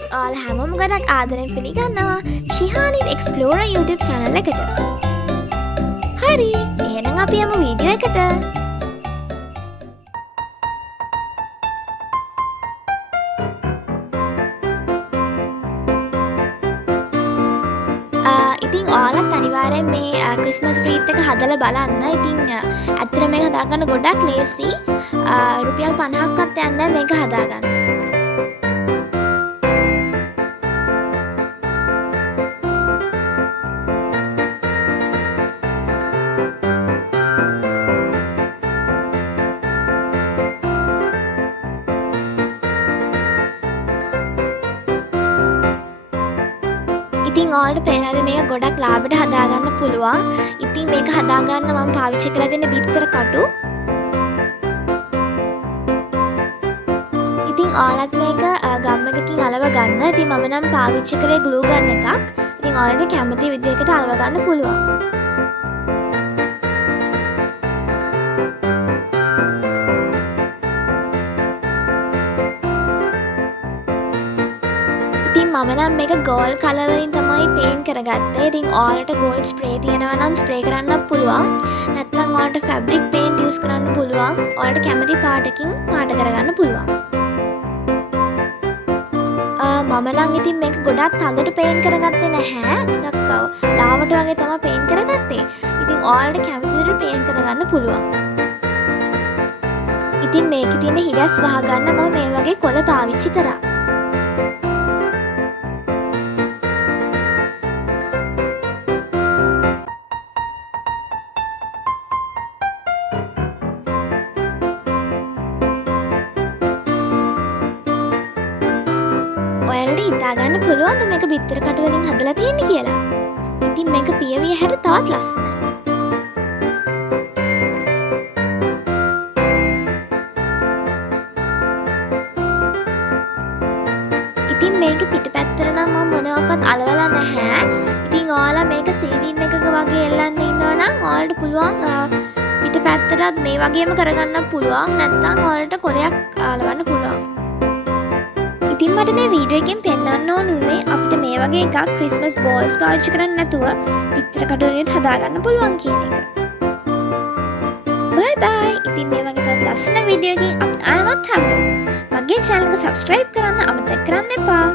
guys, all හැමෝම ගොඩක් ආදරෙන් පිළිගන්නවා ශිහානිත් එක්ස්ප්ලෝරර් YouTube channel එකට. හරි, එහෙනම් අපි යමු වීඩියෝ එකට. ඉතින් ඔයාලත් අනිවාර්යෙන් මේ ක්‍රිස්මස් wreath එක හදලා බලන්න. ඉතින් ඇත්තට මේක හදාගන්න ගොඩක් ලේසි. රුපියල් 50ක්වත් යන්නේ නැහැ මේක හදාගන්න. ඉතින් ඔයාලට පේනවාද මේක ගොඩක් ලාභයට හදාගන්න පුළුවන්. ඉතින් මේක හදාගන්න මම පාවිච්චි කරලා තියෙන බිත්තර කටු. ඉතින් ඔයාලත් මේක ගම් එකකින් අලව ගන්න. ඉතින් මම නම් පාවිච්චි කරේ ග්ලූ ගන් එකක්. ඉතින් ඔයාලට කැමති විදිහකට අලව ගන්න පුළුවන්. මම නම් මේක ගෝල් කලර් වලින් තමයි පේන්ට් කරගත්තේ. ඉතින් ඔයාලට ගෝල්ඩ් ස්ප්‍රේ තියෙනවා නම් ස්ප්‍රේ කරන්නත් පුළුවන්. නැත්නම් ඔයාලට ෆැබ්‍රික් පේන්ට් යූස් කරන්න පුළුවන්. ඔයාලට කැමති පාටකින් පාට කරගන්න පුළුවන්. මම නම් ඉතින් මේක ගොඩක් තදට පේන්ට් කරගත්තේ නැහැ. ටිකක් ලාවට වගේ තමයි පේන්ට් කරගත්තේ. ඉතින් ඔයාලට කැමති විදිහට පේන්ට් කරගන්න පුළුවන්. ඉතින් මේකේ තියෙන හිරස් වහගන්න මම මේ වගේ කොළ පාවිච්චි කරා. ඔයාලට හිතාගන්න පුළුවන්ද මේක බිත්තර කටු වලින් හදලා තියෙන්නේ කියලා? ඉතින් මේක පියවිය හැර තවත් ලස්සනයි. ඉතින් මේක පිටපැත්තට නම් මම මොනවාක්වත් අලවලා නැහැ. ඉතින් ඔයාලා මේක සීලින් එකක වගේ එල්ලන්න ඉන්නවා නම් ඔයාලට පුළුවන් පිටපැත්තටත් මේ වගේම කරගන්න පුළුවන්. නැත්නම් ඔයාලට කොලයක් අලවන්න පුළුවන්. ඉතින් මට මේ වීඩියෝ එකෙන් පෙන්වන්න ඕනුනේ අපිට මේ වගේ එකක් ක්‍රිස්මස් බෝල්ස් පාවිච්චි කරන්නේ නැතුව පිටර කටු වලින් හදාගන්න පුළුවන් කියන එක. බයි බයි. ඉතින් මේ වගේ තවත් ලස්සන වීඩියෝ එකකින් අපිට ආයෙමත් හම්බෙමු. මගේ channel එක subscribe කරන්න අමතක කරන්න එපා.